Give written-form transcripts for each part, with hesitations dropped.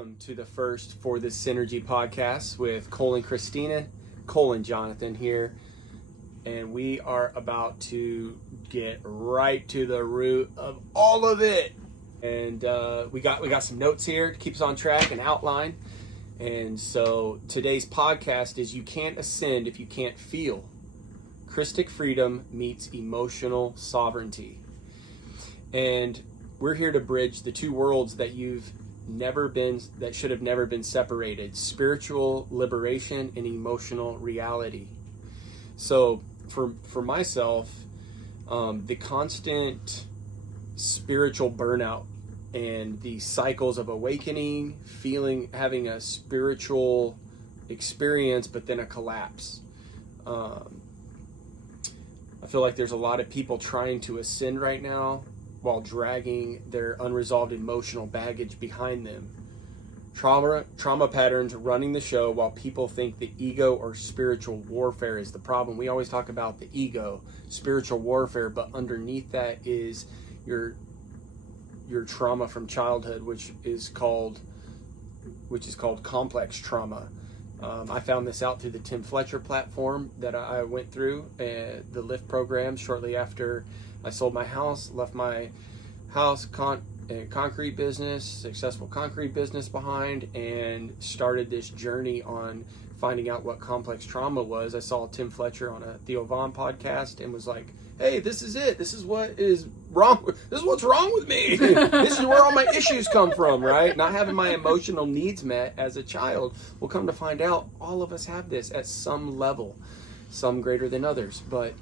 welcome to the first For This Synergy podcast with Cole and Christina. Cole and Jonathan here. And we are about to get right to the root of all of it. And we got some notes here to keep us on track and outline. And so today's podcast is You Can't Ascend If You Can't Feel. Krystic freedom meets emotional sovereignty. And we're here to bridge the two worlds that should have never been separated: spiritual liberation and emotional reality. So for myself, the constant spiritual burnout and the cycles of awakening, having a spiritual experience, but then a collapse. I feel like there's a lot of people trying to ascend right now while dragging their unresolved emotional baggage behind them. Trauma patterns running the show while people think the ego or spiritual warfare is the problem. We always talk about the ego, spiritual warfare, but underneath that is your trauma from childhood, which is called complex trauma. I found this out through the Tim Fletcher platform that I went through, the LIFT program, shortly after I sold my house, left my house, concrete business, successful concrete business behind, and started this journey on finding out what complex trauma was. I saw Tim Fletcher on a Theo Vaughn podcast and was like, hey, this is it. This is what is wrong. This is what's wrong with me. This is where all my issues come from, right? Not having my emotional needs met as a child. We'll come to find out all of us have this at some level, some greater than others. But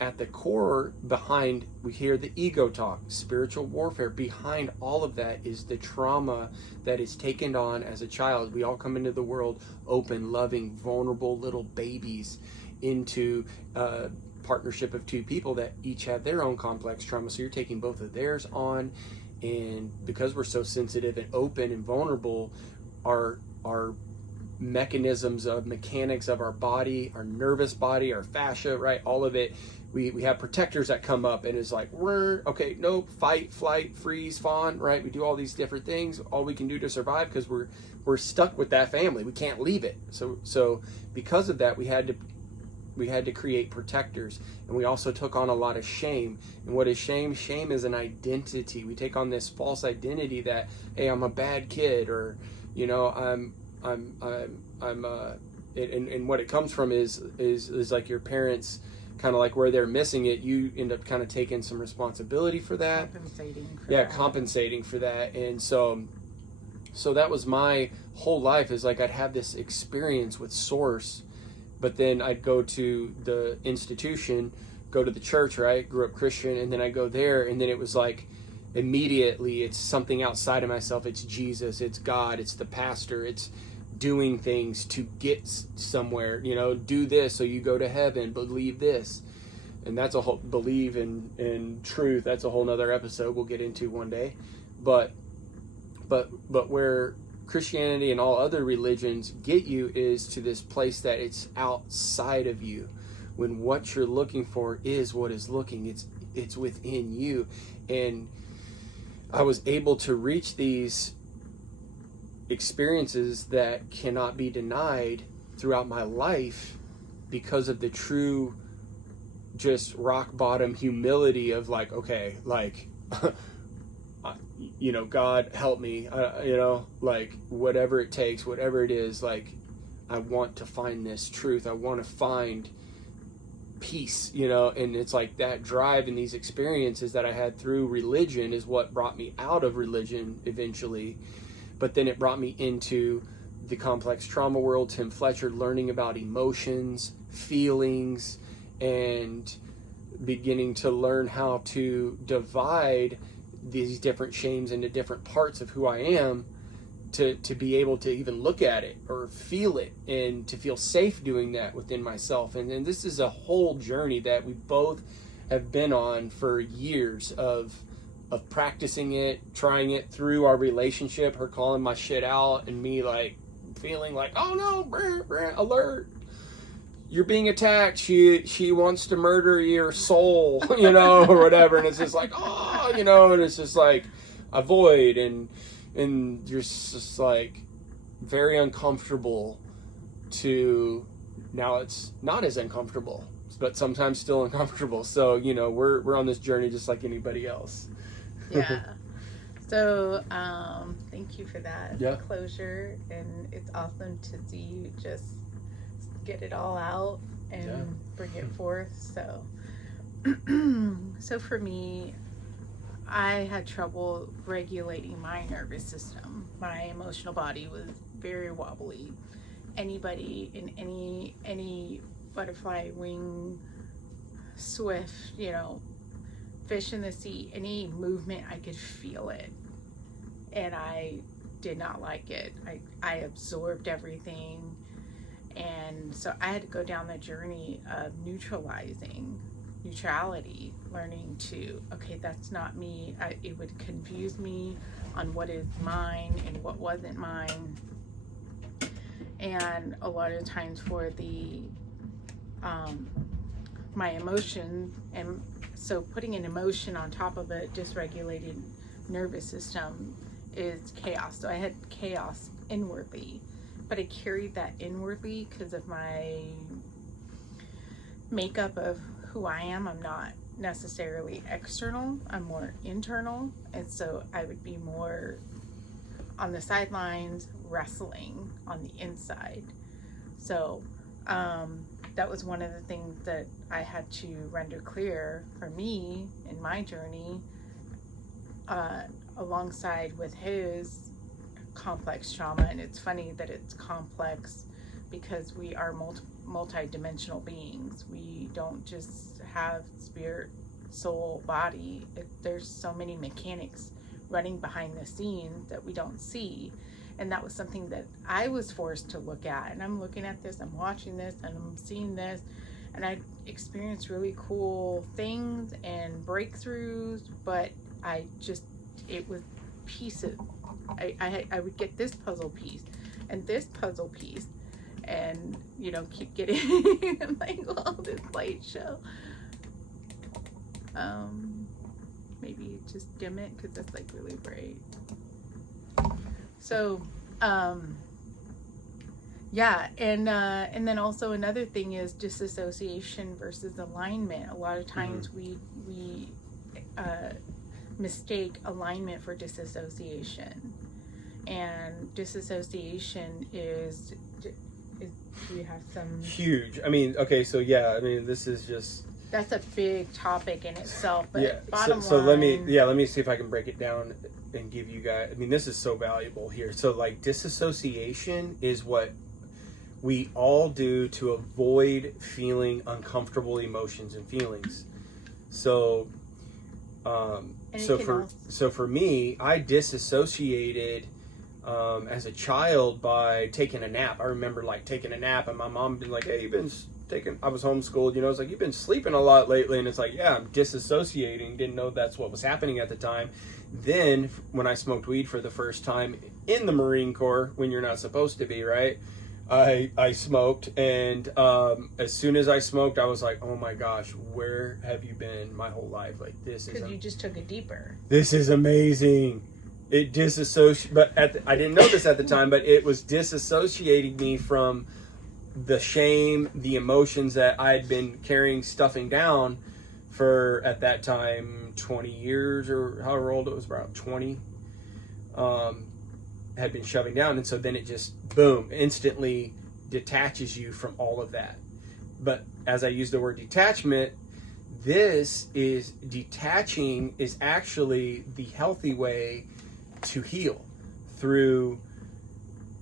at the core behind, we hear the ego talk, spiritual warfare. Behind all of that is the trauma that is taken on as a child. We all come into the world open, loving, vulnerable little babies into partnership of two people that each have their own complex trauma. So you're taking both of theirs on, and because we're so sensitive and open and vulnerable, our mechanics of our body, our nervous body, our fascia, right, all of it, we have protectors that come up and it's like, okay, nope, fight, flight, freeze, fawn, right? We do all these different things, all we can do to survive, because we're stuck with that family. We can't leave it. So because of that, we had to create protectors. And we also took on a lot of shame. And what is shame? Shame is an identity. We take on this false identity that, hey, I'm a bad kid, or, I'm and what it comes from is like your parents, kind of like where they're missing it, you end up kind of taking some responsibility for that. Compensating for that. And so that was my whole life, is like I'd have this experience with Source, but then I'd go to the institution, go to the church, right? Grew up Christian, and then I go there, and then it was like immediately it's something outside of myself. It's Jesus, it's God, it's the pastor, it's doing things to get somewhere, do this so you go to heaven, believe this. And that's a whole, believe in truth, that's a whole nother episode we'll get into one day. But where Christianity and all other religions get you is to this place that it's outside of you, when what you're looking for is what is looking. It's within you. And I was able to reach these experiences that cannot be denied throughout my life because of the true, just rock bottom humility of like, okay, like, God help me, like whatever it takes, whatever it is, like I want to find this truth. I want to find peace, and it's like that drive and these experiences that I had through religion is what brought me out of religion eventually. But then it brought me into the complex trauma world, Tim Fletcher, learning about emotions, feelings, and beginning to learn how to divide these different shames into different parts of who I am, to be able to even look at it or feel it, and to feel safe doing that within myself. And this is a whole journey that we both have been on for years of practicing it, trying it through our relationship, her calling my shit out and me like feeling like, oh no, alert, you're being attacked, she wants to murder your soul, or whatever. And it's just like, and it's just like avoid, and and you're just like very uncomfortable to now it's not as uncomfortable, but sometimes still uncomfortable. So, you know, we're on this journey just like anybody else. Yeah. So, thank you for that closure, and it's awesome to see you just get it all out and bring it forth. So, so for me, I had trouble regulating my nervous system. My emotional body was very wobbly. Anybody in any butterfly wing, swift, you know, fish in the sea, any movement, I could feel it, and I did not like it. I absorbed everything, and so I had to go down the journey of neutrality, learning to, okay, that's not me. It would confuse me on what is mine and what wasn't mine. And a lot of times for the my emotion, and so putting an emotion on top of a dysregulated nervous system is chaos. So I had chaos inwardly, but I carried that inwardly because of my makeup of who I am. I'm not necessarily external, I'm more internal, and so I would be more on the sidelines, wrestling on the inside. So that was one of the things that I had to render clear for me in my journey, alongside with his complex trauma. And it's funny that it's complex because we are multi-dimensional beings. We don't just have spirit, soul, body. There's so many mechanics running behind the scenes that we don't see. And that was something that I was forced to look at. And I'm looking at this, I'm watching this, and I'm seeing this, and I experienced really cool things and breakthroughs, but it was pieces. I would get this puzzle piece and this puzzle piece, and, you know, keep getting like all this light show. Maybe just dim it because that's like really bright. So, yeah, and then also another thing is disassociation versus alignment. A lot of times we mistake alignment for disassociation, and disassociation is do you have some huge? I mean, okay, so yeah, I mean, this is just. That's a big topic in itself, but yeah. bottom So line... let me see if I can break it down and give you guys, I mean, this is so valuable here. So like disassociation is what we all do to avoid feeling uncomfortable emotions and feelings. So, so for me, I disassociated as a child by taking a nap. I remember like taking a nap and my mom being like, hey, I was homeschooled, you know, it's like, you've been sleeping a lot lately. And it's like, yeah, I'm disassociating. Didn't know that's what was happening at the time. Then when I smoked weed for the first time in the Marine Corps, when you're not supposed to be, right? I smoked, and as soon as I smoked, I was like, oh my gosh, where have you been my whole life? Like, this is... Because you just took it deeper. This is amazing. It disassociated, but I didn't know this at the time, but it was disassociating me from the shame, the emotions that I'd been stuffing down for, at that time, 20 years, or however old it was, about 20, had been shoving down. And so then it just, boom, instantly detaches you from all of that. But as I use the word detachment, detaching is actually the healthy way to heal through,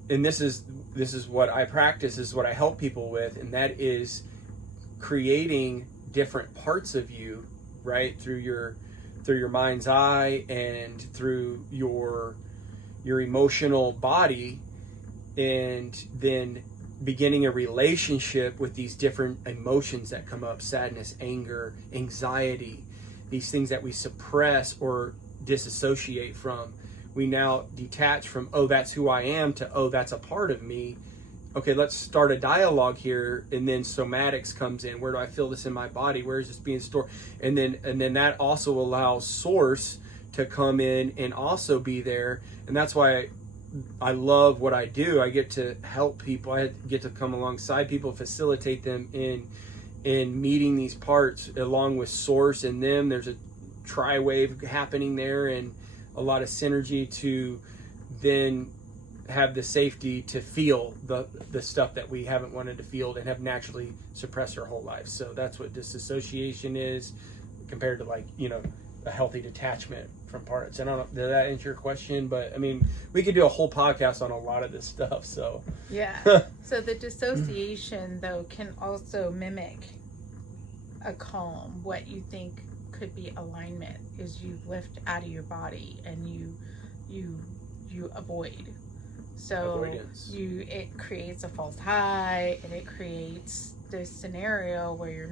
and this is what I practice, this is what I help people with, and that is creating different parts of you, right, through your mind's eye and through your emotional body, and then beginning a relationship with these different emotions that come up: sadness, anger, anxiety, these things that we suppress or disassociate from. We now detach from, oh, that's who I am, to, oh, that's a part of me. Okay, let's start a dialogue here. And then somatics comes in. Where do I feel this in my body? Where is this being stored? And then that also allows source to come in and also be there. And that's why I love what I do. I get to help people. I get to come alongside people, facilitate them in meeting these parts along with source and them. There's a tri-wave happening there and a lot of synergy to then have the safety to feel the stuff that we haven't wanted to feel and have naturally suppressed our whole life. So that's what disassociation is compared to, like, you know, a healthy detachment from parts. And I don't know, did that answer your question? But I mean, we could do a whole podcast on a lot of this stuff. So yeah. So the dissociation though can also mimic a calm. What you think could be alignment is you lift out of your body and you avoid. So avoidance. It creates a false high, and it creates this scenario where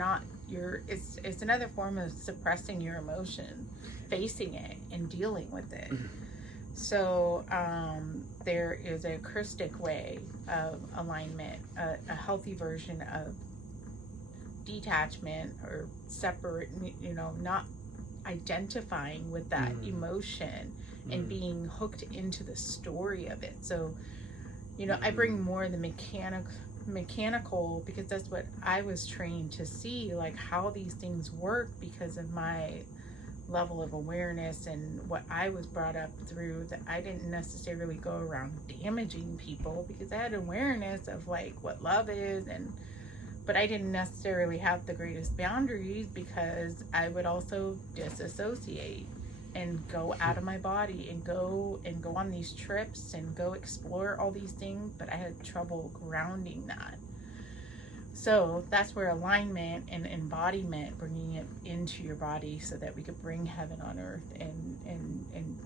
it's another form of suppressing your emotion, facing it and dealing with it. So there is a Krystic way of alignment, a healthy version of detachment or separate, you know, not identifying with that emotion and being hooked into the story of it. So, you know, I bring more of the mechanical because that's what I was trained to see, like how these things work because of my level of awareness and what I was brought up through, that I didn't necessarily go around damaging people because I had awareness of like what love is, but I didn't necessarily have the greatest boundaries because I would also disassociate and go out of my body and go on these trips and go explore all these things, but I had trouble grounding that. So that's where alignment and embodiment, bringing it into your body so that we could bring heaven on earth and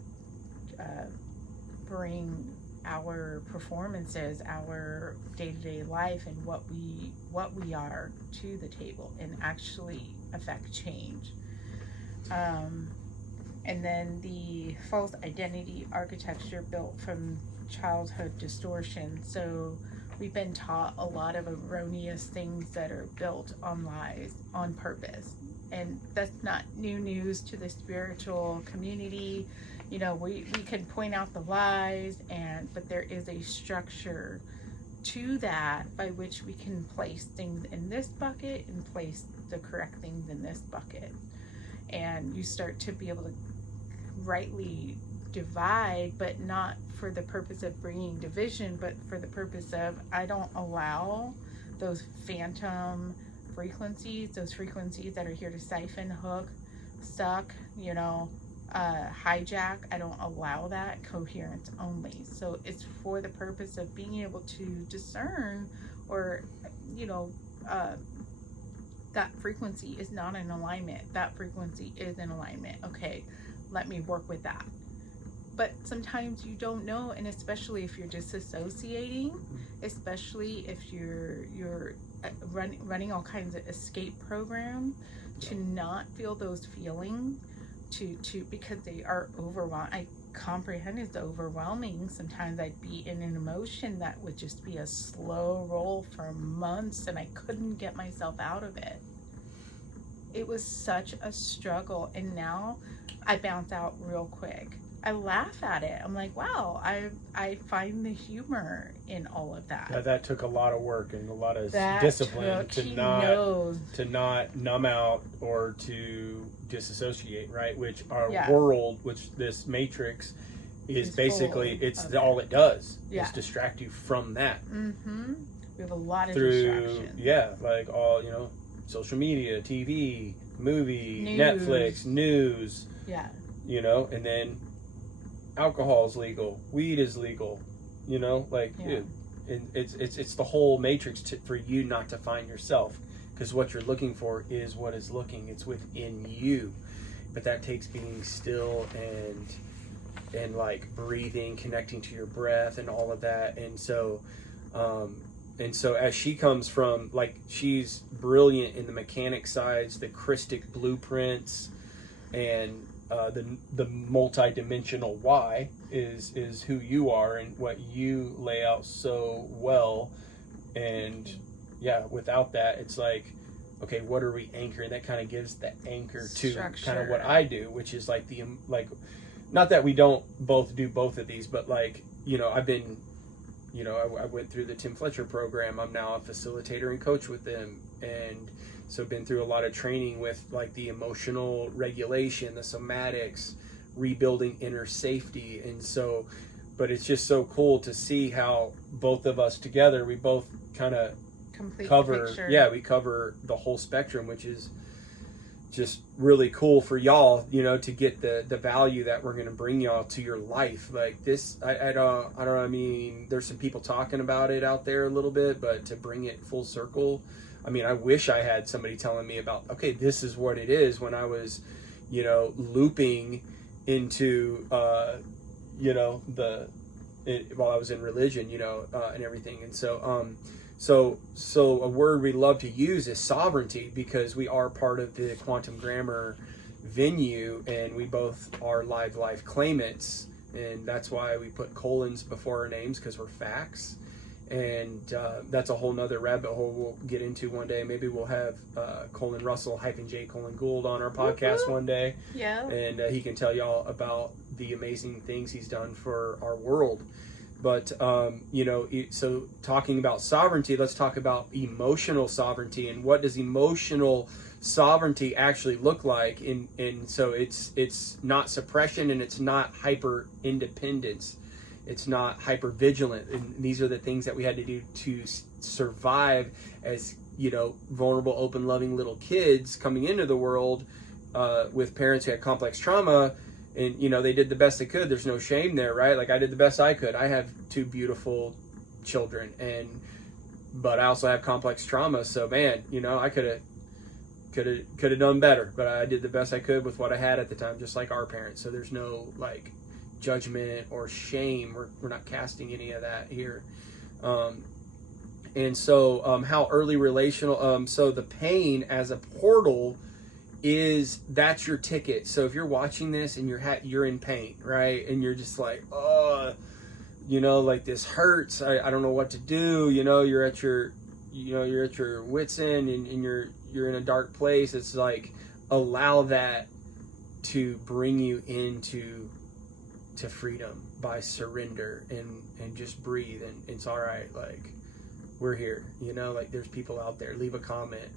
bring our performances, our day-to-day life and what we are to the table and actually affect change. And then the false identity architecture built from childhood distortion. So we've been taught a lot of erroneous things that are built on lies on purpose. And that's not new news to the spiritual community. You know, we can point out the lies, but there is a structure to that by which we can place things in this bucket and place the correct things in this bucket. And you start to be able to rightly divide, but not for the purpose of bringing division, but for the purpose of I don't allow those phantom frequencies, those frequencies that are here to siphon, hook, suck, you know, hijack. I don't allow that. Coherence only. So it's for the purpose of being able to discern, or, you know, that frequency is not in alignment. That frequency is in alignment. Okay, let me work with that. But sometimes you don't know, and especially if you're disassociating, especially if you're running all kinds of escape programs, to not feel those feelings, to because they are overwhelming. I comprehend it's overwhelming. Sometimes I'd be in an emotion that would just be a slow roll for months, and I couldn't get myself out of it. It was such a struggle, and now I bounce out real quick. I laugh at it. I'm like, wow, I find the humor in all of that. Yeah, that took a lot of work and a lot of discipline to not numb out or to disassociate, right? Which our world, which this matrix is basically, it's all it does is distract you from that. Mm-hmm. We have a lot of distractions. Yeah, like all, you know, social media, TV, movie, Netflix, news. Yeah. You know, and then alcohol is legal, weed is legal, you know, like it's the whole matrix for you not to find yourself, because what you're looking for is what is looking, it's within you. But that takes being still and like breathing, connecting to your breath and all of that. And so as she comes from, like, she's brilliant in the mechanic sides, the Krystic blueprints, and the multi-dimensional why is who you are and what you lay out so well. And without that, it's like, okay, what are we anchoring? That kind of gives the anchor to kind of what I do, which is like not that we don't both do both of these, but like, I've been, I went through the Tim Fletcher program. I'm now a facilitator and coach with them. And so been through a lot of training with like the emotional regulation, the somatics, rebuilding inner safety. And so, but it's just so cool to see how both of us together, we both kind of cover, we cover the whole spectrum, which is just really cool for y'all, to get the value that we're going to bring y'all to your life. Like this, I don't, I mean, there's some people talking about it out there a little bit, but to bring it full circle, I mean, I wish I had somebody telling me about, okay, this is what it is, when I was, looping into, while I was in religion, and everything. And so, so a word we love to use is sovereignty, because we are part of the Quantum Grammar venue, and we both are live life claimants, and that's why we put colons before our names, because we're facts. And that's a whole nother rabbit hole we'll get into one day. Maybe we'll have Colin Russell -J Colin Gould on our podcast one day. Yeah. And he can tell y'all about the amazing things he's done for our world. But, so talking about sovereignty, let's talk about emotional sovereignty, and what does emotional sovereignty actually look like? And so it's not suppression, and it's not hyper independence. It's not hyper vigilant. And these are the things that we had to do to survive as, vulnerable, open, loving little kids coming into the world with parents who had complex trauma. And, they did the best they could. There's no shame there, right? Like, I did the best I could. I have 2 beautiful children, but I also have complex trauma. So, man, I could have done better, but I did the best I could with what I had at the time, just like our parents. So there's no, like, judgment or shame. We're not casting any of that here. And so, how early relational, so the pain as a portal that's your ticket. So if you're watching this and you're in pain, right? And you're just like, oh, like this hurts. I don't know what to do. You're at your wit's end, and you're in a dark place. It's like, allow that to bring you into freedom by surrender, and just breathe. And it's all right. Like, we're here, like there's people out there. Leave a comment,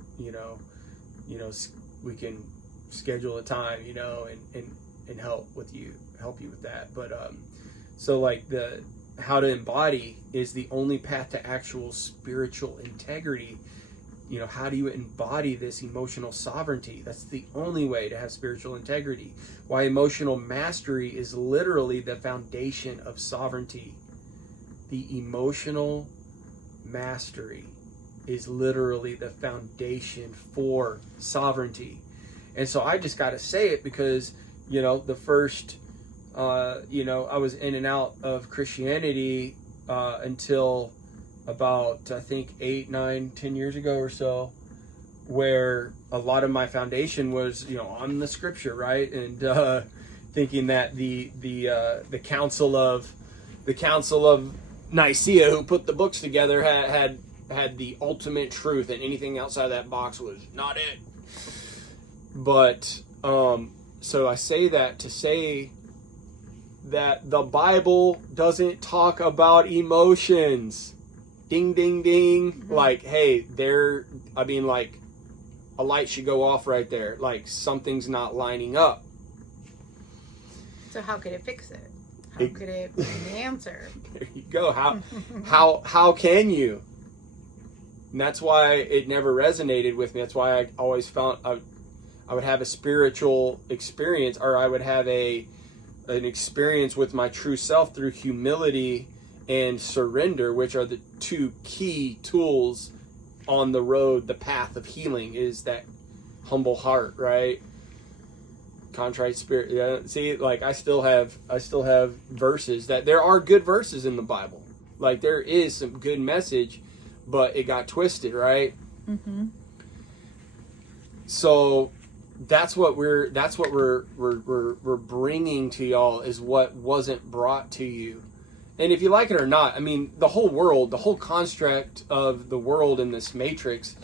we can schedule a time, and help you with that. But so like how to embody is the only path to actual spiritual integrity. How do you embody this emotional sovereignty? That's the only way to have spiritual integrity. Why emotional mastery is literally the foundation of sovereignty. The emotional mastery is literally the foundation for sovereignty. And so I just got to say it, because, the first, I was in and out of Christianity until about, I think, 8, 9, 10 years ago or so, where a lot of my foundation was, on the scripture, right? And thinking that the council of Nicaea, who put the books together, had the ultimate truth, and anything outside of that box was not it. But so I say that to say that the Bible doesn't talk about emotions. Ding, ding, ding. Mm-hmm. Like, hey, like, a light should go off right there. Like, something's not lining up. So how could it fix it? How could it bring the answer? There you go. How can you? And that's why it never resonated with me. That's why I always found I would have a spiritual experience, or I would have an experience with my true self through humility and surrender, which are the 2 key tools on the road, the path of healing, is that humble heart, right? Contrite spirit. Yeah. See, like I still have verses that there are good verses in the Bible. Like there is some good message, but it got twisted, right? Mm-hmm. So that's what we're bringing to y'all, is what wasn't brought to you. And if you like it or not, I mean, the whole world, the whole construct of the world in this matrix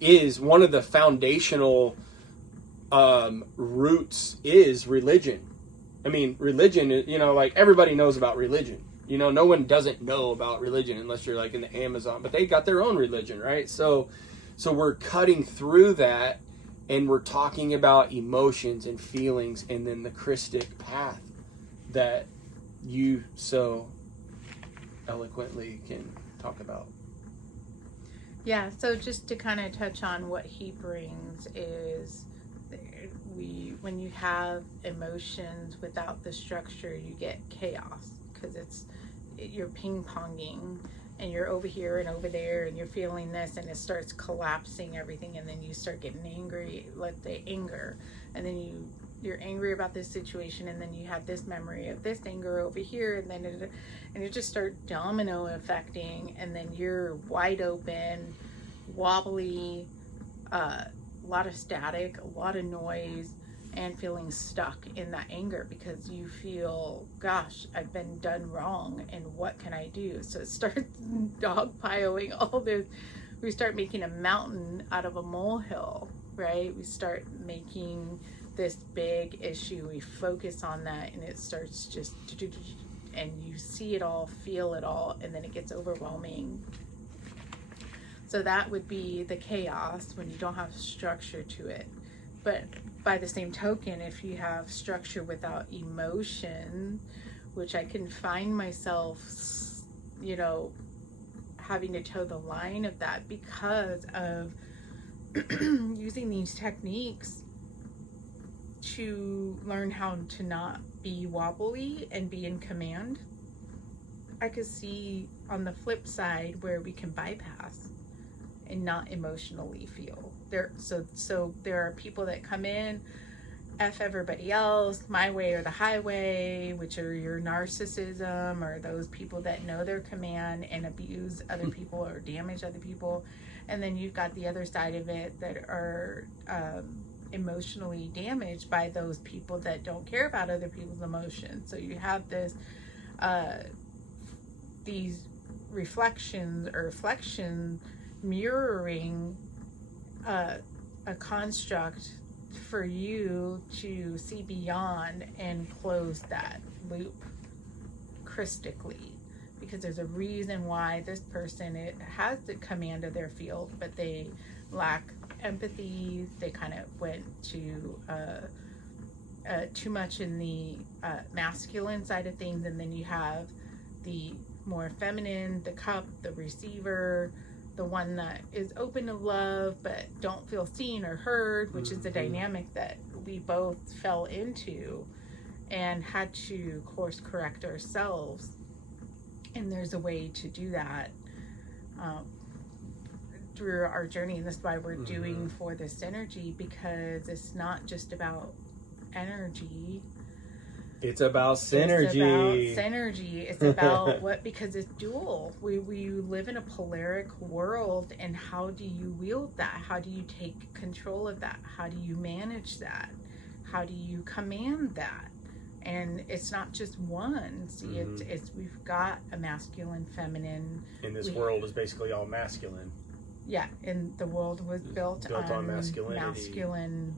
is one of the foundational roots is religion. I mean, religion, you know, like everybody knows about religion. You know, no one doesn't know about religion unless you're like in the Amazon, but they got their own religion, right? So we're cutting through that, and we're talking about emotions and feelings, and then the Krystic path that you so eloquently can talk about. Yeah, so just to kind of touch on what he brings is when you have emotions without the structure, you get chaos, because you're ping-ponging, and you're over here and over there, and you're feeling this, and it starts collapsing everything, and then you start getting angry, like the anger, and then you're angry about this situation, and then you have this memory of this anger over here, and then it just starts domino affecting, and then you're wide open, wobbly, a lot of static, a lot of noise, and feeling stuck in that anger because you feel, gosh, I've been done wrong, and what can I do? So it starts dogpiling all this. We start making a mountain out of a molehill, right? We start making this big issue. We focus on that, and it starts just, and you see it all, feel it all, and then it gets overwhelming. So that would be the chaos when you don't have structure to it. But by the same token, if you have structure without emotion, which I can find myself, you know, having to toe the line of that because of using these techniques to learn how to not be wobbly and be in command. I could see on the flip side where we can bypass and not emotionally feel there. So there are people that come in, F everybody else, my way or the highway, which are your narcissism, or those people that know their command and abuse other people or damage other people. And then you've got the other side of it that are emotionally damaged by those people that don't care about other people's emotions. So you have this these reflections mirroring a construct for you to see beyond and close that loop Krystically, because there's a reason why this person has the command of their field, but they lack empathy. They kind of went to too much in the masculine side of things, and then you have the more feminine, the cup, the receiver, the one that is open to love but don't feel seen or heard, which is the dynamic that we both fell into and had to course correct ourselves. And there's a way to do that through our journey, and that's why we're doing for this synergy, because it's not just about energy. It's about synergy. It's about what, because it's dual. We live in a polaric world, and how do you wield that? How do you take control of that? How do you manage that? How do you command that? And it's not just one. See, it's we've got a masculine, feminine. And this world is basically all masculine. Yeah, and the world was built on masculinity. Masculine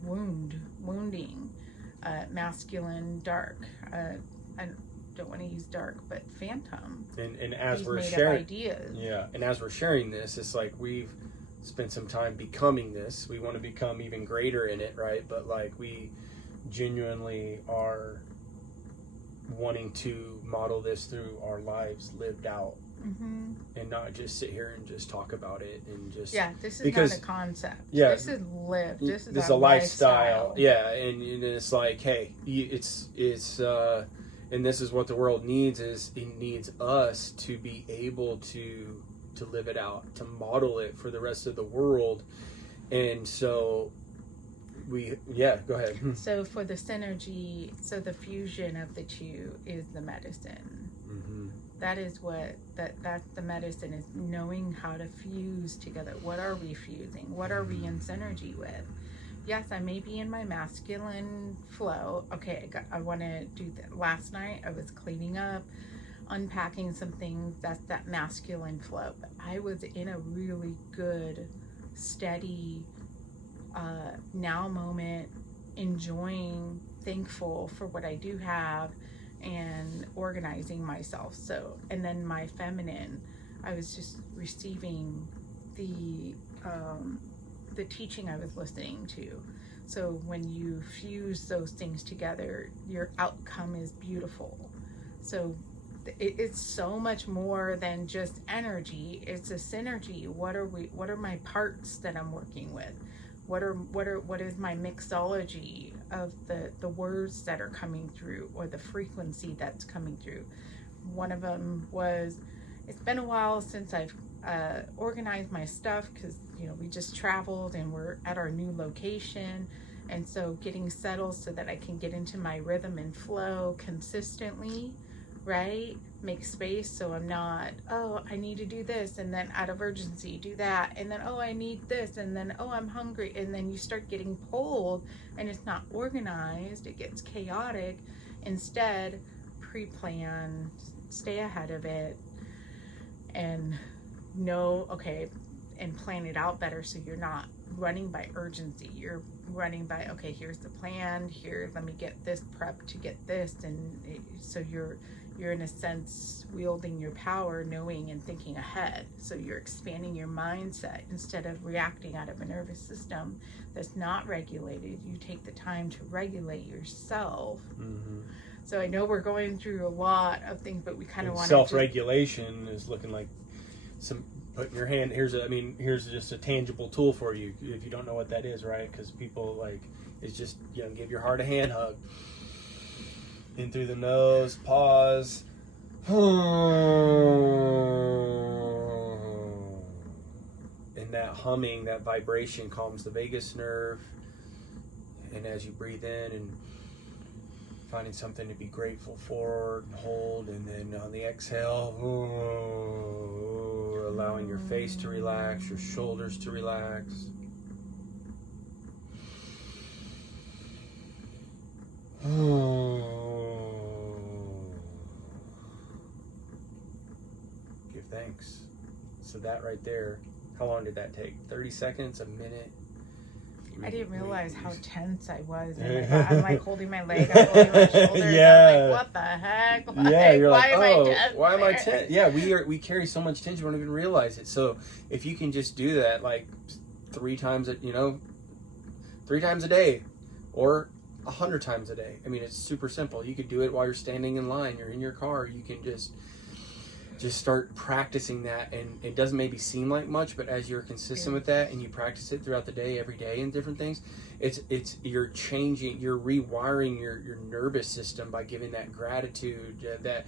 wounding. Masculine dark. I don't want to use dark, but phantom. And as He's we're made sharing up ideas. Yeah, and as we're sharing this, it's like we've spent some time becoming this. We want to become even greater in it, right? But like we genuinely are wanting to model this through our lives lived out. And not just sit here and just talk about it and just this is not a concept. This is lived. This is a lifestyle. Yeah, and it's like, hey, it's and this is what the world needs. Is it needs us to be able to live it out, to model it for the rest of the world. And so go ahead. So for the synergy, so the fusion of the two is the medicine. That is that's the medicine, is knowing how to fuse together. What are we fusing? What are we in synergy with? Yes, I may be in my masculine flow. Okay, I want to do that. Last night I was cleaning up, unpacking some things. That's that masculine flow. But I was in a really good, steady, now moment, enjoying thankful for what I do have and organizing myself. So, and then my feminine, I was just receiving the teaching I was listening to. So when you fuse those things together, your outcome is beautiful. So it's so much more than just energy. It's a synergy. What are my parts that I'm working with? What is my mixology of the words that are coming through, or the frequency that's coming through? One of them was, it's been a while since I've organized my stuff, because we just traveled and we're at our new location, and so getting settled so that I can get into my rhythm and flow consistently, right? Make space so I'm not, oh, I need to do this, and then out of urgency do that, and then, oh, I need this, and then, oh, I'm hungry, and then you start getting pulled and it's not organized, it gets chaotic. Instead, pre-plan, stay ahead of it, and know, okay, and plan it out better, so you're not running by urgency. You're running by, okay, here's the plan, here, let me get this prep to get this, and so you're in a sense wielding your power, knowing and thinking ahead. So you're expanding your mindset instead of reacting out of a nervous system that's not regulated. You take the time to regulate yourself. Mm-hmm. So I know we're going through a lot of things, but we kind of want self-regulation is looking like some putting your hand. Here's just a tangible tool for you if you don't know what that is, right? Because people it's just give your heart a hand hug. In through the nose, pause. And that humming, that vibration calms the vagus nerve. And as you breathe in and finding something to be grateful for, and hold, and then on the exhale, allowing your face to relax, your shoulders to relax. Give thanks. So that right there, how long did that take? 30 seconds, a minute? I didn't realize how tense I was. And I'm holding my leg, I'm holding my shoulders. Yeah. I'm like, what the heck? You're why am I tense? Yeah, we carry so much tension, we don't even realize it. So if you can just do that 3 times a day, or 100 times a day. I mean, it's super simple. You could do it while you're standing in line, you're in your car. You can just start practicing that, and it doesn't maybe seem like much, but as you're consistent with that and you practice it throughout the day, every day, and different things, you're rewiring your nervous system by giving that gratitude, that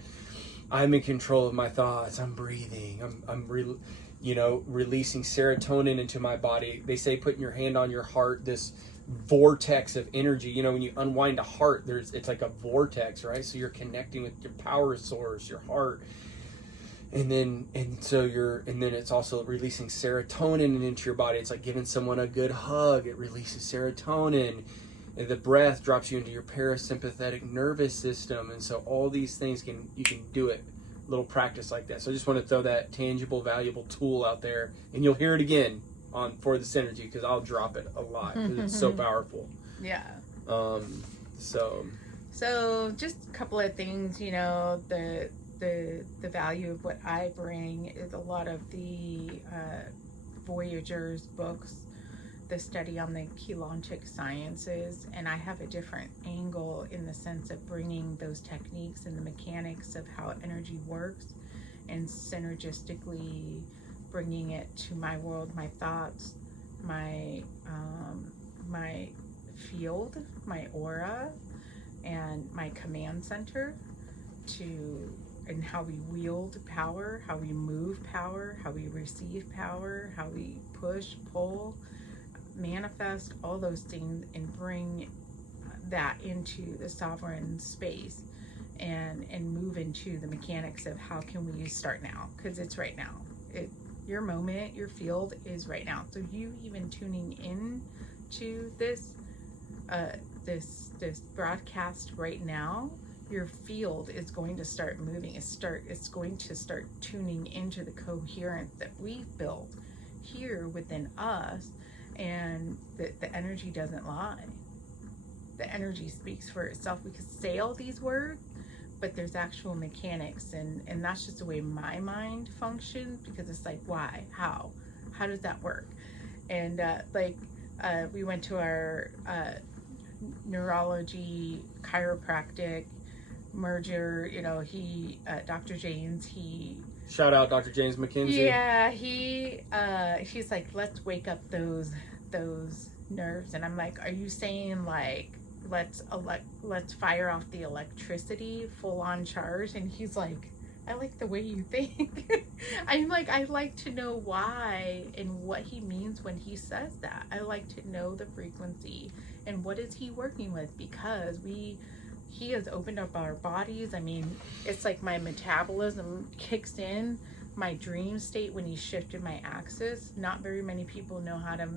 I'm in control of my thoughts, I'm breathing, I'm releasing serotonin into my body. They say putting your hand on your heart, this vortex of energy, when you unwind a heart, it's like a vortex, right? So you're connecting with your power source, your heart. And then it's also releasing serotonin into your body. It's like giving someone a good hug. It releases serotonin. And the breath drops you into your parasympathetic nervous system. And so all these things you can do it. Little practice like that. So I just want to throw that tangible, valuable tool out there, and you'll hear it again for the synergy, because I'll drop it a lot because it's so powerful. Yeah. So just a couple of things. The value of what I bring is a lot of the Voyager's books, the study on the Keylontic sciences, and I have a different angle in the sense of bringing those techniques and the mechanics of how energy works, and synergistically bringing it to my world, my thoughts, my field, my aura, and my command center, and how we wield power, how we move power, how we receive power, how we push, pull, manifest, all those things, and bring that into the sovereign space, and move into the mechanics of how can we start now, because it's right now. Your moment, your field is right now. So you even tuning in to this broadcast right now, your field is going to start moving. It's going to start tuning into the coherence that we've built here within us, and the energy doesn't lie. the energy speaks for itself. We could say all these words, but there's actual mechanics, and that's just the way my mind functions, because it's like, why, how does that work? And we went to our neurology chiropractic merger, you know, he Dr. James, he shout out Dr. James McKenzie. Yeah, he's like, let's wake up those nerves. And I'm like, are you saying like let's fire off the electricity full on charge? And he's like, I like the way you think. I'm like, I like to know why and what he means when he says that. I like to know the frequency and what is he working with, because he has opened up our bodies. I mean, it's like my metabolism kicks in, my dream state when he shifted my axis. Not very many people know how to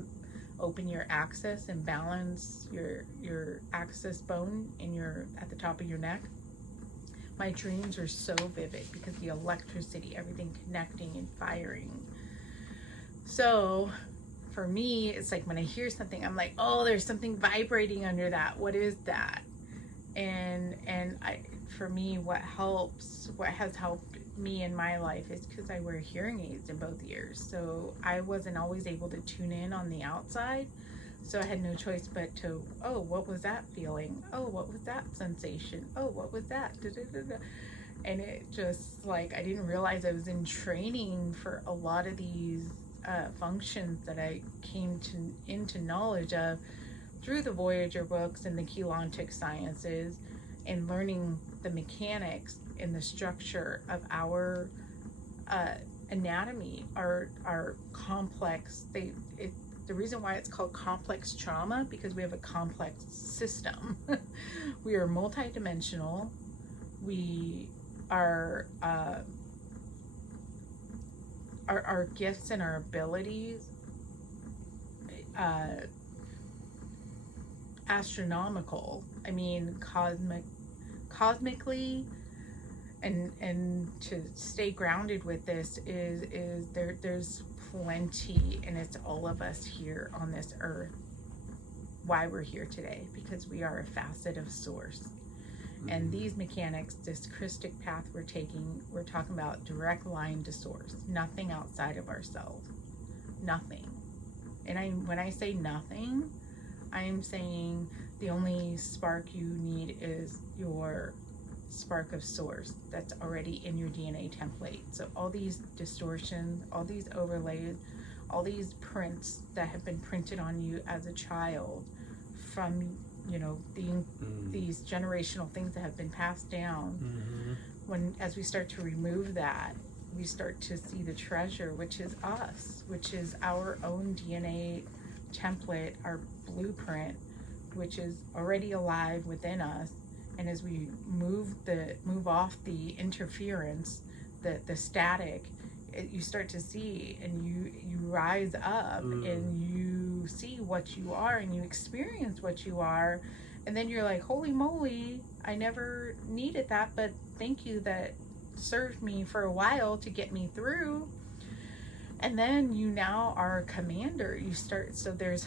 open your axis and balance your axis bone at the top of your neck. My dreams are so vivid because the electricity, everything connecting and firing. So for me, it's like when I hear something, I'm like, oh, there's something vibrating under that. What is that? And for me, what has helped me in my life is because I wear hearing aids in both ears. So I wasn't always able to tune in on the outside. So I had no choice but to, oh, what was that feeling? Oh, what was that sensation? Oh, what was that? Da-da-da-da. And it just, like, I didn't realize I was in training for a lot of these functions that I came into knowledge of through the Voyager books and the Keylontic sciences, and learning the mechanics and the structure of our anatomy, our complex. The reason why it's called complex trauma, because we have a complex system. We are multidimensional. We are our gifts and our abilities astronomical. I mean, cosmically, and to stay grounded with this is there's plenty, and it's all of us here on this earth. Why we're here today, because we are a facet of source. And these mechanics, this Krystic path we're taking, we're talking about direct line to source, nothing outside of ourselves, nothing. And when I say nothing, I am saying the only spark you need is your spark of source that's already in your DNA template. So all these distortions, all these overlays, all these prints that have been printed on you as a child from, you know, these generational things that have been passed down. As we start to remove that, we start to see the treasure, which is us, which is our own DNA template, our blueprint, which is already alive within us. And as we move off the interference, the static, you start to see, and you rise up, and you see what you are, and you experience what you are, and then you're like, holy moly, I never needed that, but thank you, that served me for a while to get me through. And then you now are a commander. You start, so there's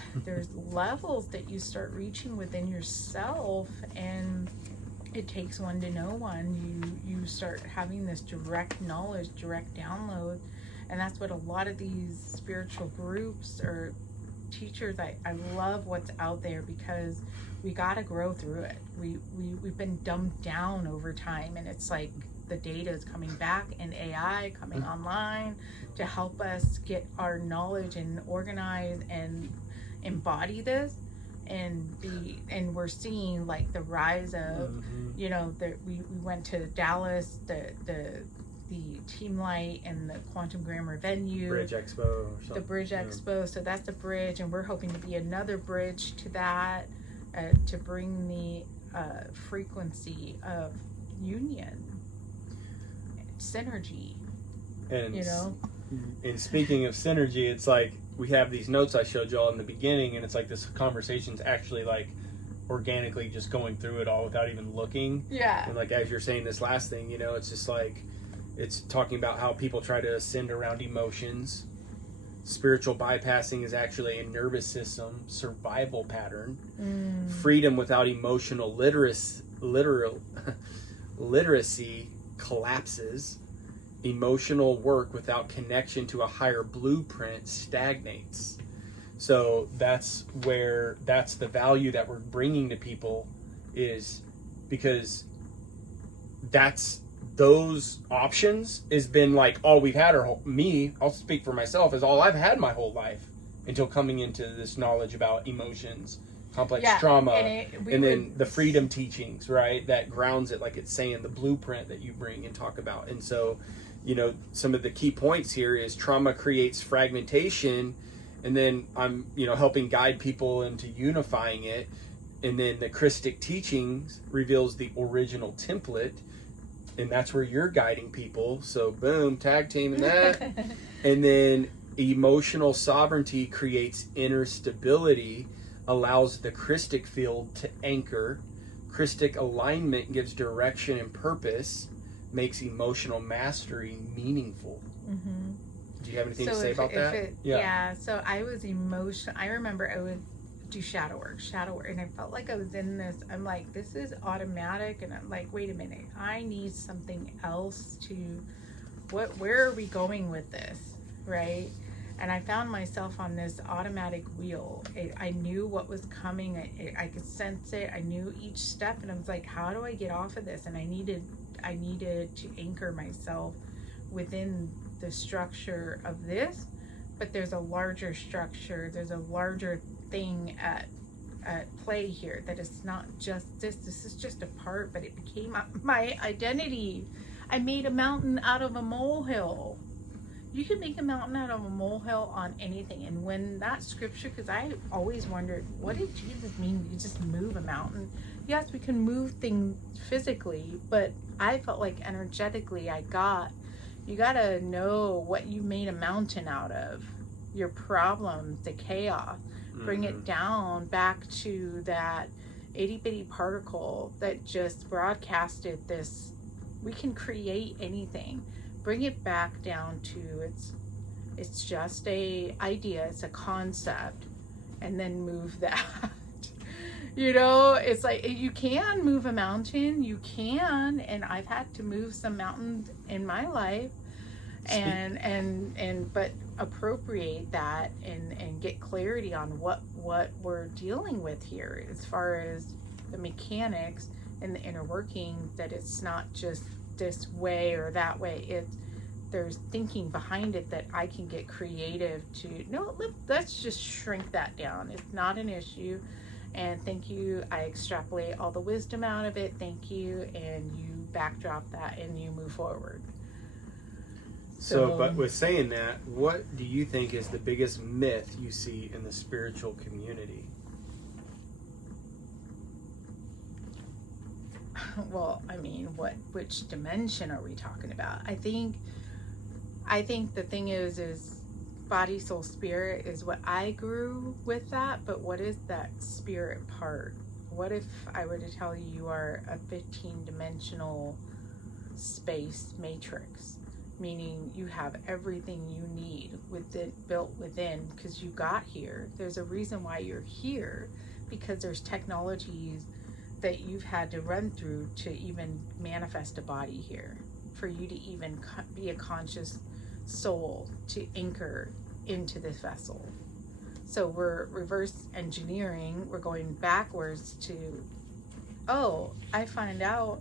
levels that you start reaching within yourself, and it takes one to know one. You start having this direct knowledge, direct download, and that's what a lot of these spiritual groups or teachers, I love what's out there, because we got to grow through it. We've been dumbed down over time, and it's like the data is coming back, and AI coming online to help us get our knowledge and organize and embody this. And we're seeing like the rise of, you know, we went to Dallas, the Team Light and the Quantum Grammar venue, Bridge Expo, the Bridge Expo. So that's the bridge, and we're hoping to be another bridge to that, to bring the frequency of union, synergy, and you know. And speaking of synergy, it's like we have these notes I showed y'all in the beginning, and it's like this conversation's actually like organically just going through it all without even looking. Yeah. And like as you're saying this last thing, you know, it's just like it's talking about how people try to ascend around emotions, Spiritual bypassing is actually a nervous system survival pattern. Freedom without emotional literacy collapses. Emotional work without connection to a higher blueprint stagnates. So that's the value that we're bringing to people, is because those options has been like all we've had I'll speak for myself, is all I've had my whole life until coming into this knowledge about emotions, complex trauma, and then the freedom teachings, right? That grounds it, like it's saying the blueprint that you bring and talk about. And so, some of the key points here is trauma creates fragmentation, and then I'm, helping guide people into unifying it. And then the Krystic teachings reveals the original template, and that's where you're guiding people. So boom, tag team in that. And then emotional sovereignty creates inner stability, allows the Krystic field to anchor. Krystic alignment gives direction and purpose, makes emotional mastery meaningful. Do you have anything to say about that? So I was emotional. I remember I would do shadow work, and I felt like I was in this. I'm like, this is automatic, and I'm like, wait a minute, I need something else to. Where are we going with this, right? And I found myself on this automatic wheel. I knew what was coming. I could sense it. I knew each step, and I was like, how do I get off of this? And I needed to anchor myself within the structure of this, but there's a larger structure. There's a larger thing at play here, that it's not just this is just a part, but it became my identity. I made a mountain out of a molehill. You can make a mountain out of a molehill on anything. And when that scripture, because I always wondered, what did Jesus mean you just move a mountain? Yes, we can move things physically, but I felt like energetically you gotta know what you made a mountain out of. Your problems, the chaos. Bring it down back to that itty bitty particle that just broadcasted this. We can create anything. Bring it back down to it's just a idea, it's a concept, and then move that. It's like you can move a mountain, you can, and I've had to move some mountains in my life, but appropriate that and get clarity on what we're dealing with here as far as the mechanics and the inner working, that it's not just this way or that way. There's thinking behind it that I can get creative let's just shrink that down. It's not an issue. And thank you. I extrapolate all the wisdom out of it. Thank you. And you backdrop that and you move forward. So, but with saying that, what do you think is the biggest myth you see in the spiritual community? Well, I mean, which dimension are we talking about? I think the thing is body, soul, spirit is what I grew with that, but what is that spirit part? What if I were to tell you you are a 15-dimensional space matrix? Meaning you have everything you need built within, because you got here. There's a reason why you're here, because there's technologies that you've had to run through to even manifest a body here, for you to even be a conscious soul to anchor into this vessel. So we're reverse engineering. We're going backwards to, I find out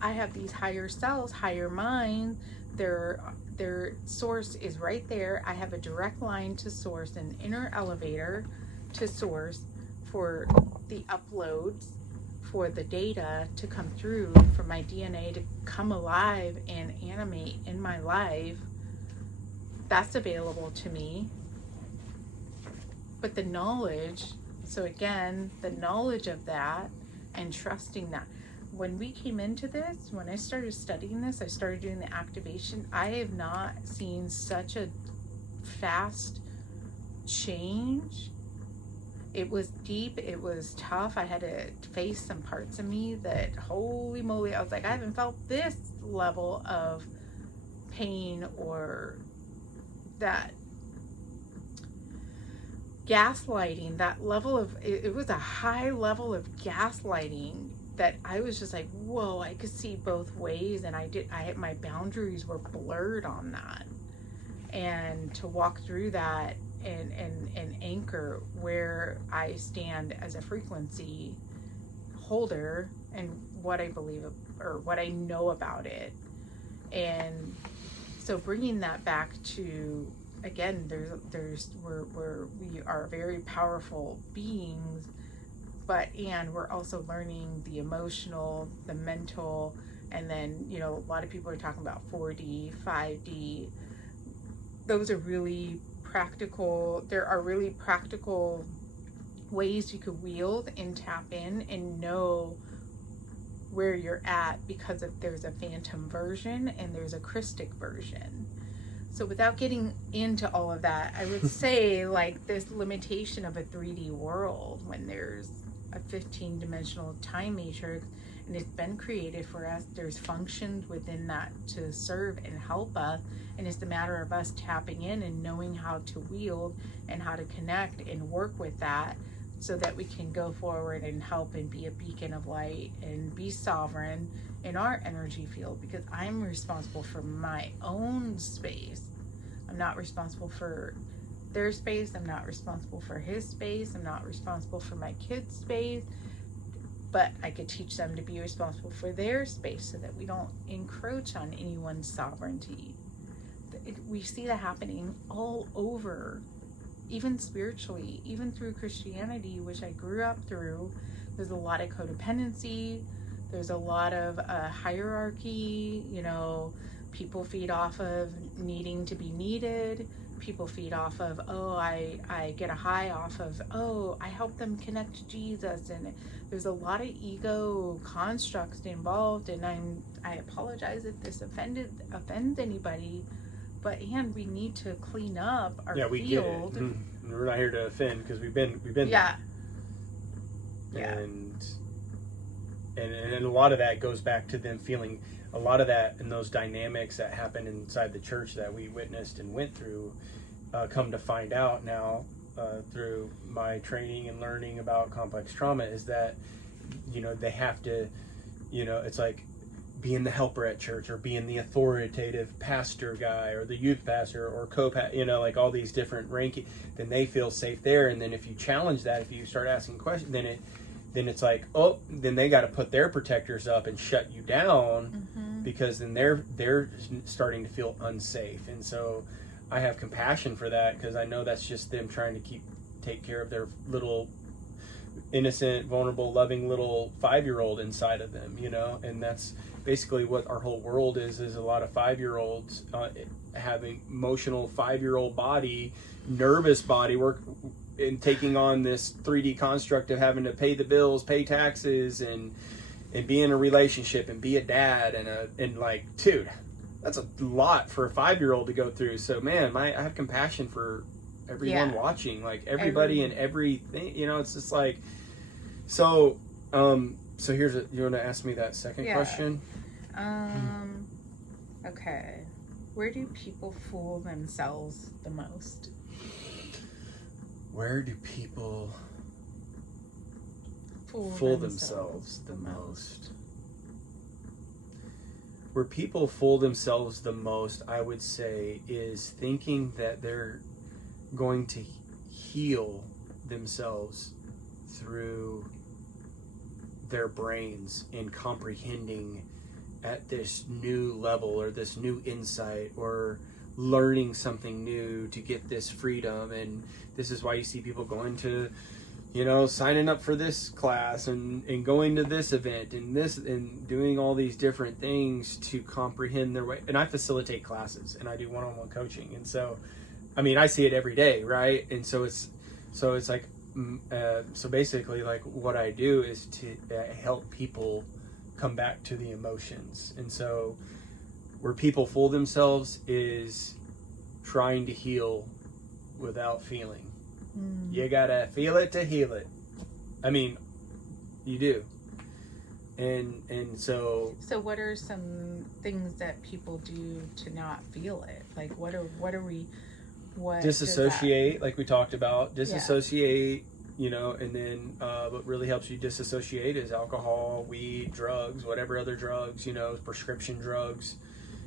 I have these higher selves, higher minds. Their source is right there. I have a direct line to source, an inner elevator to source for the uploads, for the data to come through, for my DNA to come alive and animate in my life. That's available to me. But the knowledge, so again, the knowledge of that and trusting that. When we came into this, when I started studying this, I started doing the activation. I have not seen such a fast change. It was deep. It was tough. I had to face some parts of me that, holy moly, I was like, I haven't felt this level of pain or that gaslighting, that level of, it was a high level of gaslighting that I was just like, whoa, I could see both ways. And my boundaries were blurred on that. And to walk through that and anchor where I stand as a frequency holder and what I believe or what I know about it. And so bringing that back to, again, we are very powerful beings, and we're also learning the emotional, the mental, and then, you know, a lot of people are talking about 4D, 5D. Those are really practical. There are really practical ways you could wield and tap in and know where you're at, because if there's a phantom version and there's a Krystic version. So without getting into all of that, I would say like this limitation of a 3D world when there's a 15-dimensional time matrix and it's been created for us, there's functions within that to serve and help us, and it's a matter of us tapping in and knowing how to wield and how to connect and work with that so that we can go forward and help and be a beacon of light and be sovereign in our energy field, because I'm responsible for my own space. I'm not responsible for their space. I'm not responsible for his space. I'm not responsible for my kids' space, but I could teach them to be responsible for their space so that we don't encroach on anyone's sovereignty. We see that happening all over, even spiritually, even through Christianity, which I grew up through. There's a lot of codependency. There's a lot of hierarchy. You know, people feed off of needing to be needed. People feed off of, oh, I get a high off of, oh, I help them connect to Jesus. And there's a lot of ego constructs involved. And I apologize if this offends anybody, but we need to clean up our field. Get it. We're not here to offend, because we've been yeah. there. And a lot of that goes back to them feeling a lot of that, and those dynamics that happen inside the church that we witnessed and went through, come to find out now through my training and learning about complex trauma, is that, you know, they have to, you know, it's like being the helper at church, or being the authoritative pastor guy, or the youth pastor, or you know, like all these different ranking, then they feel safe there. And then if you challenge that, if you start asking questions, then it's like, oh, then they got to put their protectors up and shut you down, because then they're starting to feel unsafe. And so I have compassion for that, because I know that's just them trying to take care of their little innocent, vulnerable, loving little 5-year-old inside of them, you know. And that's basically what our whole world is a lot of 5-year-olds having emotional 5-year-old body, nervous body work, and taking on this 3D construct of having to pay the bills, pay taxes, and be in a relationship and be a dad, and like, dude, that's a lot for a 5-year-old to go through. So man, I have compassion for everyone watching, like everybody and everything, you know. It's just like, so here's you want to ask me that second question? Okay, where do people fool themselves the most? Where do people fool themselves the most? Where people fool themselves the most, I would say, is thinking that they're going to heal themselves through their brains and comprehending at this new level, or this new insight, or learning something new to get this freedom. And this is why you see people going to, you know, signing up for this class and going to this event and this and doing all these different things to comprehend their way. And I facilitate classes and I do one-on-one coaching. And so, I mean, I see it every day, right? And so it's like, so basically, like, what I do is to help people come back to the emotions. And so where people fool themselves is trying to heal without feeling. You gotta feel it to heal it. I mean, you do. And so what are some things that people do to not feel it? Like, what are we what disassociate, like we talked about, disassociate, you know, and then what really helps you disassociate is alcohol, weed, drugs, whatever other drugs, you know, prescription drugs,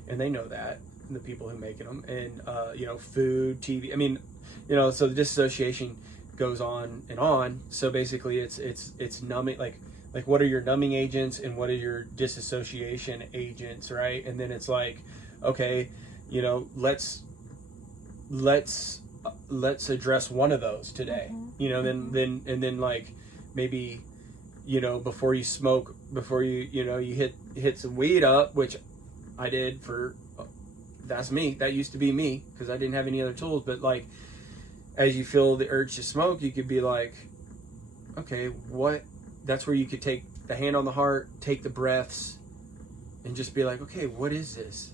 and they know that, the people who make them, and you know, food, TV. I mean, you know, so the disassociation goes on and on. So basically, it's numbing, like what are your numbing agents and what are your disassociation agents, right? And then it's like, okay, you know, let's address one of those today. You know, then like maybe, you know, before you smoke, before you know, you hit some weed up, which I did for, that's me. That used to be me because I didn't have any other tools. But like, as you feel the urge to smoke, you could be like, okay, that's where you could take the hand on the heart, take the breaths, and just be like, okay, what is this?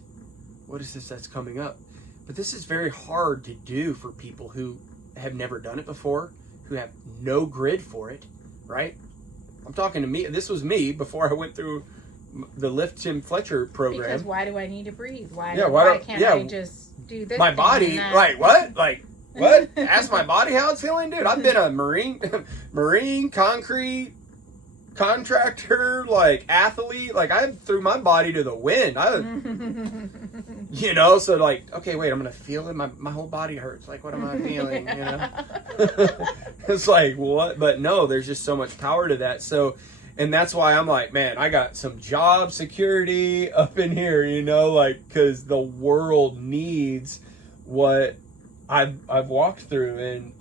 What is this that's coming up? But this is very hard to do for people who have never done it before, who have no grid for it, right? I'm talking to me. This was me before I went through the Lift Tim Fletcher program. Because why do I need to breathe? Why can't I just do this? My body, like what? Like what? Ask my body how it's feeling, dude. I've been a marine, concrete contractor, like athlete. Like I threw my body to the wind. You know, so like, okay, wait, I'm gonna feel it. My whole body hurts. Like, what am I feeling? You know, it's like what? But no, there's just so much power to that. So. And that's why I'm like, man, I got some job security up in here, you know, like, because the world needs what I've walked through and,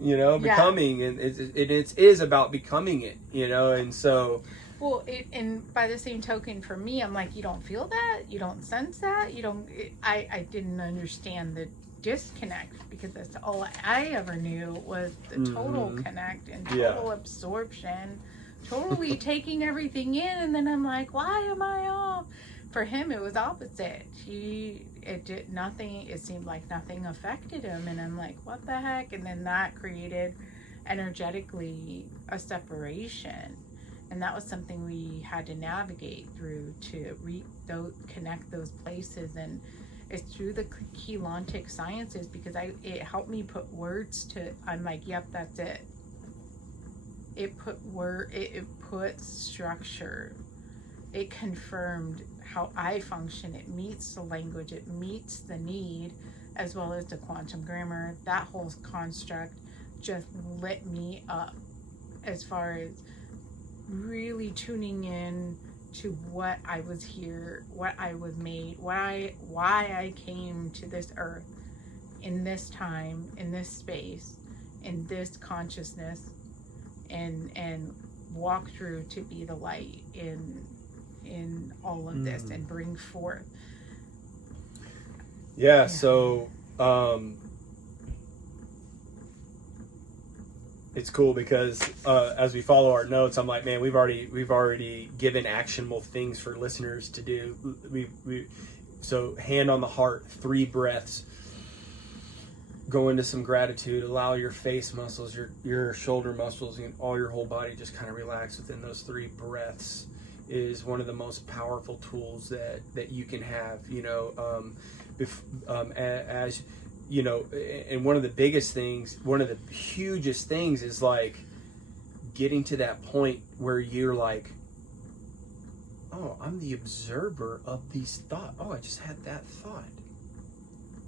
you know, becoming. And it is about becoming it, you know, and so. Well, and by the same token, for me, I'm like, you don't feel that? You don't sense that? You don't. I didn't understand the disconnect because that's all I ever knew was the total connect and total absorption. Totally taking everything in, and then I'm like, why am I off? For him, it was opposite. It did nothing. It seemed like nothing affected him, and I'm like, what the heck? And then that created energetically a separation, and that was something we had to navigate through to connect those places. And it's through the Keylontic sciences because it helped me put words to. I'm like, yep, that's it. It put structure. It confirmed how I function. It meets the language. It meets the need, as well as the quantum grammar. That whole construct just lit me up as far as really tuning in to what I was here, what I was made, why I came to this earth in this time, in this space, in this consciousness. And walk through to be the light in all of this and bring forth. Yeah. So it's cool because as we follow our notes, I'm like, man, we've already given actionable things for listeners to do. So hand on the heart, 3 breaths. Go into some gratitude, allow your face muscles, your shoulder muscles, and all your whole body just kind of relax within those 3 breaths is one of the most powerful tools that you can have, you know, as you know, and one of the biggest things, one of the hugest things is like getting to that point where you're like, oh, I'm the observer of these thoughts. Oh, I just had that thought.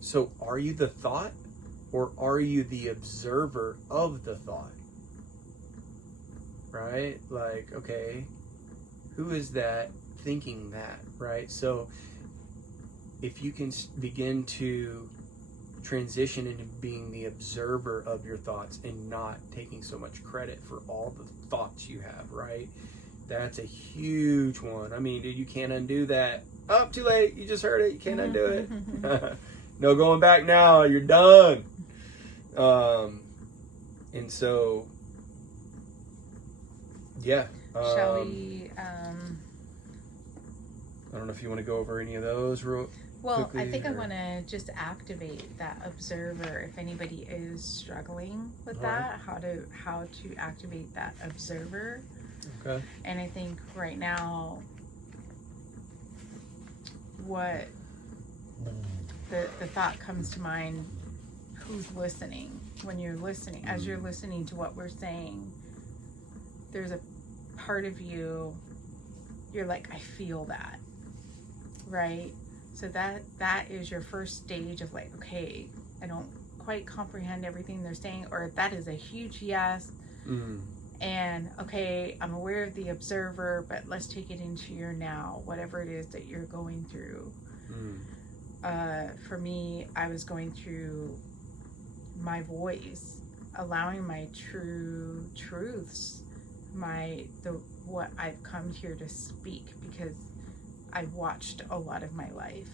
So are you the thought? Or are you the observer of the thought? Right? Like, okay, who is that thinking that, right? So if you can begin to transition into being the observer of your thoughts and not taking so much credit for all the thoughts you have, right? That's a huge one. I mean, dude, you can't undo that. Oh, too late. You just heard it. You can't undo it. No going back now. You're done. And so, yeah. Shall we, I don't know if you want to go over any of those real quickly. I think I want to just activate that observer. If anybody is struggling with that, how to activate that observer. Okay. And I think right now, what the thought comes to mind who's listening. When you're listening, as you're listening to what we're saying, there's a part of you, you're like, I feel that, right? So that is your first stage of like, okay, I don't quite comprehend everything they're saying, or that is a huge yes. And okay, I'm aware of the observer, but let's take it into your now, whatever it is that you're going through. For me, I was going through my voice, allowing my true truths, what I've come here to speak, because I watched a lot of my life.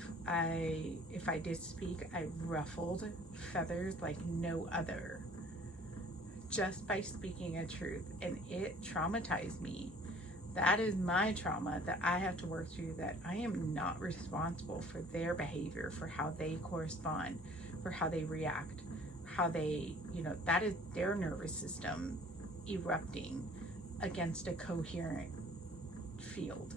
If I did speak, I ruffled feathers like no other, just by speaking a truth, and it traumatized me. That is my trauma that I have to work through, that I am not responsible for their behavior, for how they correspond, for how they react, how they, that is their nervous system erupting against a coherent field.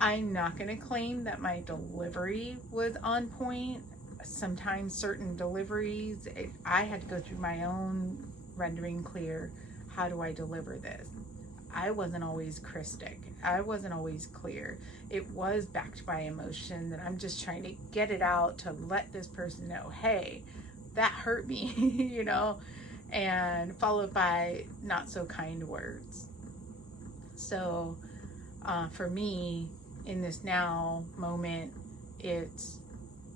I'm not going to claim that my delivery was on point. Sometimes certain deliveries, I had to go through my own rendering clear. How do I deliver this? I wasn't always Krystic. I wasn't always clear. It was backed by emotion that I'm just trying to get it out to let this person know, hey, that hurt me, and followed by not so kind words. So for me, in this now moment, it's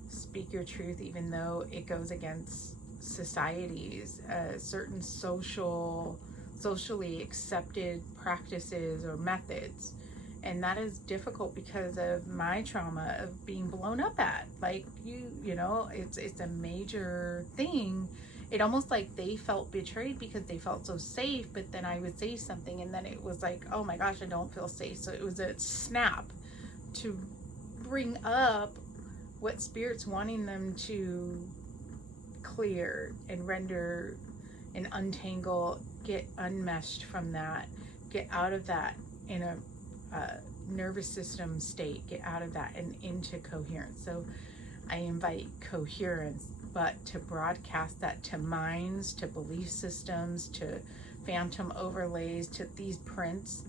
speak your truth, even though it goes against society's certain socially accepted practices or methods. And that is difficult because of my trauma of being blown up at. Like, it's a major thing. It almost like they felt betrayed because they felt so safe, but then I would say something and then it was like, oh my gosh, I don't feel safe. So it was a snap to bring up what Spirit's wanting them to clear and render and untangle, get unmeshed from that, get out of that in a nervous system state, get out of that and into coherence. So I invite coherence, but to broadcast that to minds, to belief systems, to phantom overlays, to these prints,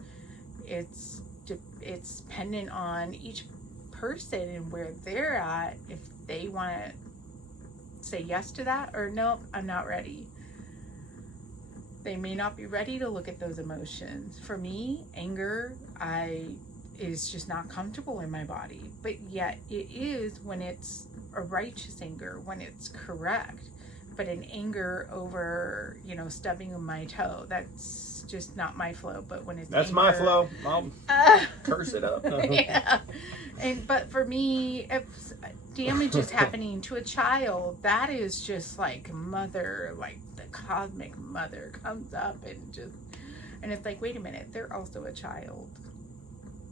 it's dependent on each person and where they're at, if they want to say yes to that or no, I'm not ready. They may not be ready to look at those emotions. For me, anger, is just not comfortable in my body, but yet it is when it's a righteous anger, when it's correct. But an anger over, stubbing of my toe, that's just not my flow. But when it's anger, my flow, I'll curse it up. Yeah. But for me, if damage is happening to a child, that is just like mother, like the cosmic mother comes up and it's like, wait a minute, they're also a child.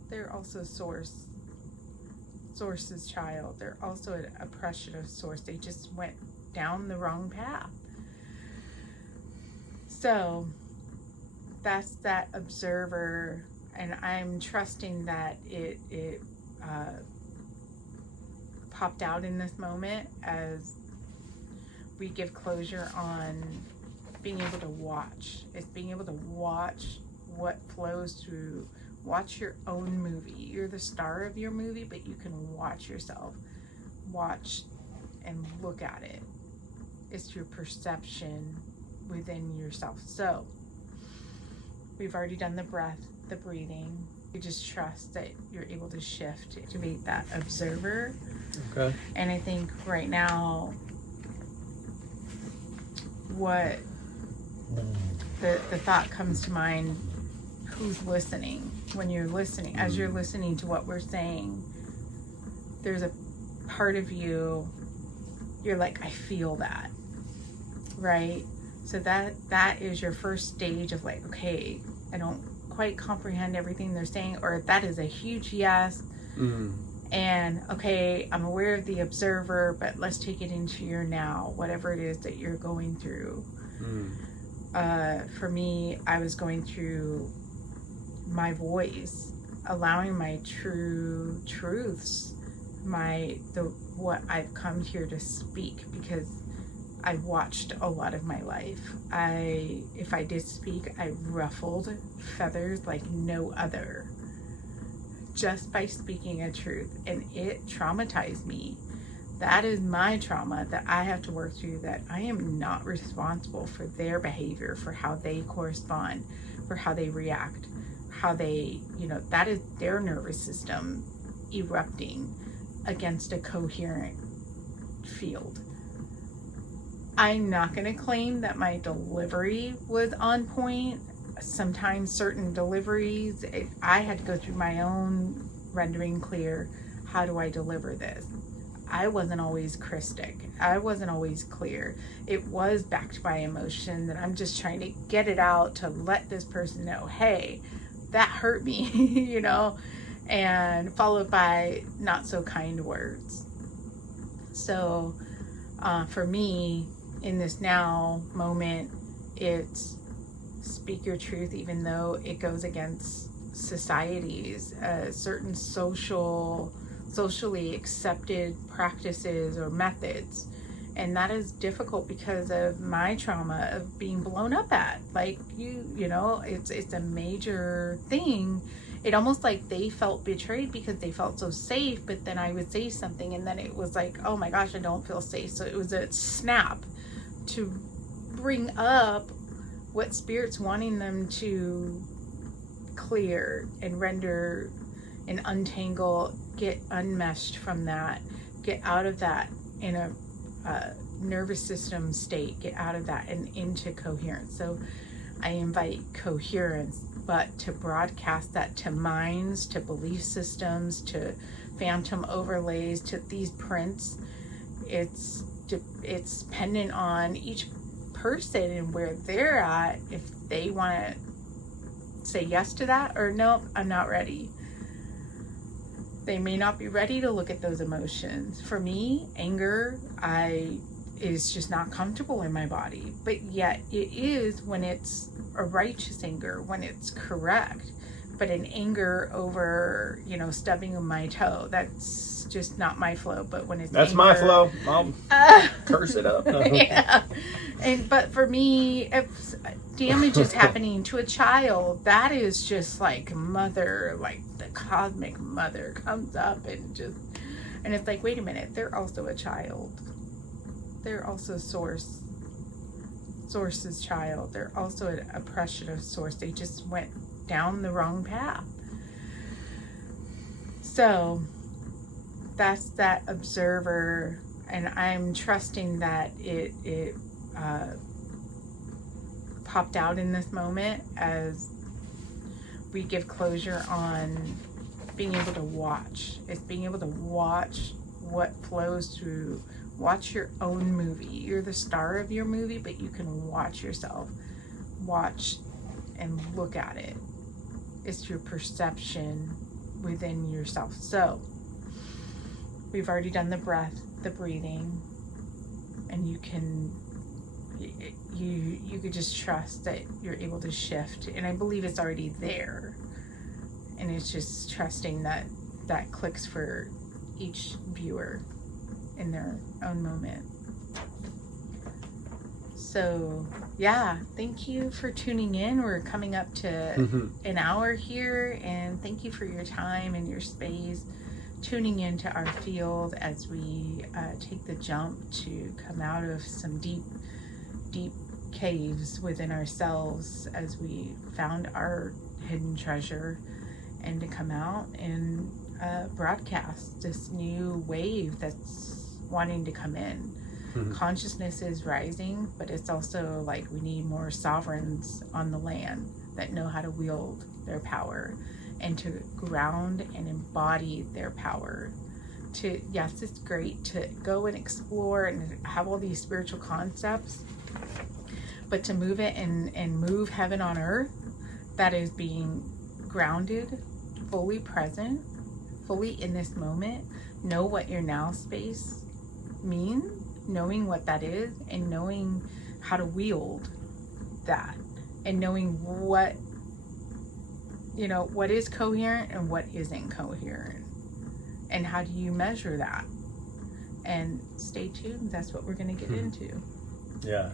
They're also Source's child. They're also an oppression of Source. They just went down the wrong path. So that's that observer, and I'm trusting that it popped out in this moment as we give closure on being able to watch. It's being able to watch what flows through. Watch your own movie. You're the star of your movie, but you can watch yourself. Watch and look at it. It's your perception within yourself. So we've already done the breath, the breathing. You just trust that you're able to shift to be that observer. Okay. And I think right now, what the thought comes to mind, who's listening? When you're listening, as you're listening to what we're saying, there's a part of you, you're like, I feel that, right? So that is your first stage of like, okay, I don't quite comprehend everything they're saying, or that is a huge yes. And okay, I'm aware of the observer, but let's take it into your now, whatever it is that you're going through. For me, I was going through my voice, allowing my true truths, what I've come here to speak, because I watched a lot of my life. If I did speak, I ruffled feathers like no other, just by speaking a truth, and it traumatized me. That is my trauma that I have to work through, that I am not responsible for their behavior, for how they correspond, for how they react, how they, that is their nervous system erupting against a coherent field. I'm not going to claim that my delivery was on point. Sometimes certain deliveries, I had to go through my own rendering clear. How do I deliver this? I wasn't always Krystic. I wasn't always clear. It was backed by emotion that I'm just trying to get it out to let this person know, hey, that hurt me, and followed by not so kind words. So for me, in this now moment, it's speak your truth, even though it goes against society's certain socially accepted practices or methods. And that is difficult because of my trauma of being blown up at. Like, it's a major thing. It almost like they felt betrayed because they felt so safe, but then I would say something and then it was like, oh my gosh, I don't feel safe. So it was a snap to bring up what Spirit's wanting them to clear and render and untangle, get unmeshed from that, get out of that in a nervous system state, get out of that and into coherence. So I invite coherence, but to broadcast that to minds, to belief systems, to phantom overlays, to these prints, it's dependent on each person and where they're at, if they want to say yes to that or nope, I'm not ready. They may not be ready to look at those emotions. For me, anger, is just not comfortable in my body, but yet it is when it's a righteous anger, when it's correct. But an anger over, stubbing my toe, that's just not my flow. But when it's that's anger, my flow. I'll curse it up. Yeah. But for me, if damage is happening to a child, that is just like mother, like the cosmic mother comes up and it's like, wait a minute, they're also a child. They're also source's child. They're also an oppression of source. They just went down the wrong path. So that's that observer, and I'm trusting that it popped out in this moment as we give closure on being able to watch. It's being able to watch what flows through. Watch your own movie. You're the star of your movie, but you can watch yourself. Watch and look at it. It's your perception within yourself. So we've already done the breath, the breathing, and you could just trust that you're able to shift. And I believe it's already there. And it's just trusting that clicks for each viewer in their own moment. So yeah, thank you for tuning in. We're coming up to an hour here, and thank you for your time and your space tuning into our field as we take the jump to come out of some deep caves within ourselves as we found our hidden treasure, and to come out and broadcast this new wave that's wanting to come in. Consciousness is rising, but it's also like we need more sovereigns on the land that know how to wield their power and to ground and embody their power. Yes, it's great to go and explore and have all these spiritual concepts, but to move it and move heaven on earth, that is being grounded, fully present, fully in this moment. Know what your now space means, knowing what that is, and knowing how to wield that, and knowing what is coherent and what isn't coherent, and how do you measure that. And stay tuned, that's what we're going to get into. Yeah.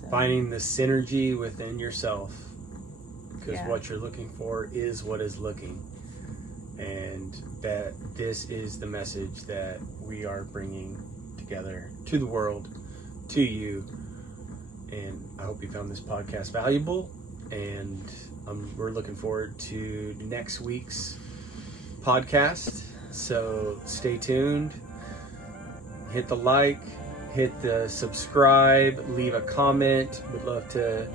So. Finding the synergy within yourself, because what you're looking for is what is looking. And that this is the message that we are bringing together to the world, to you. And I hope you found this podcast valuable. And we're looking forward to next week's podcast. So stay tuned. Hit the like, hit the subscribe, leave a comment. We'd love to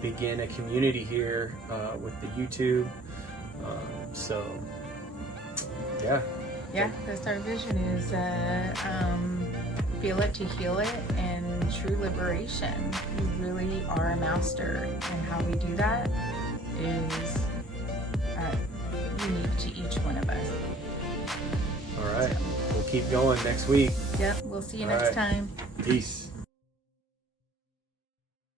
begin a community here with the YouTube. That's our vision, is feel it to heal it, and true liberation. You really are a master, and how we do that is unique to each one of us. All right, we'll keep going next week. Yep, we'll see you next time. Peace.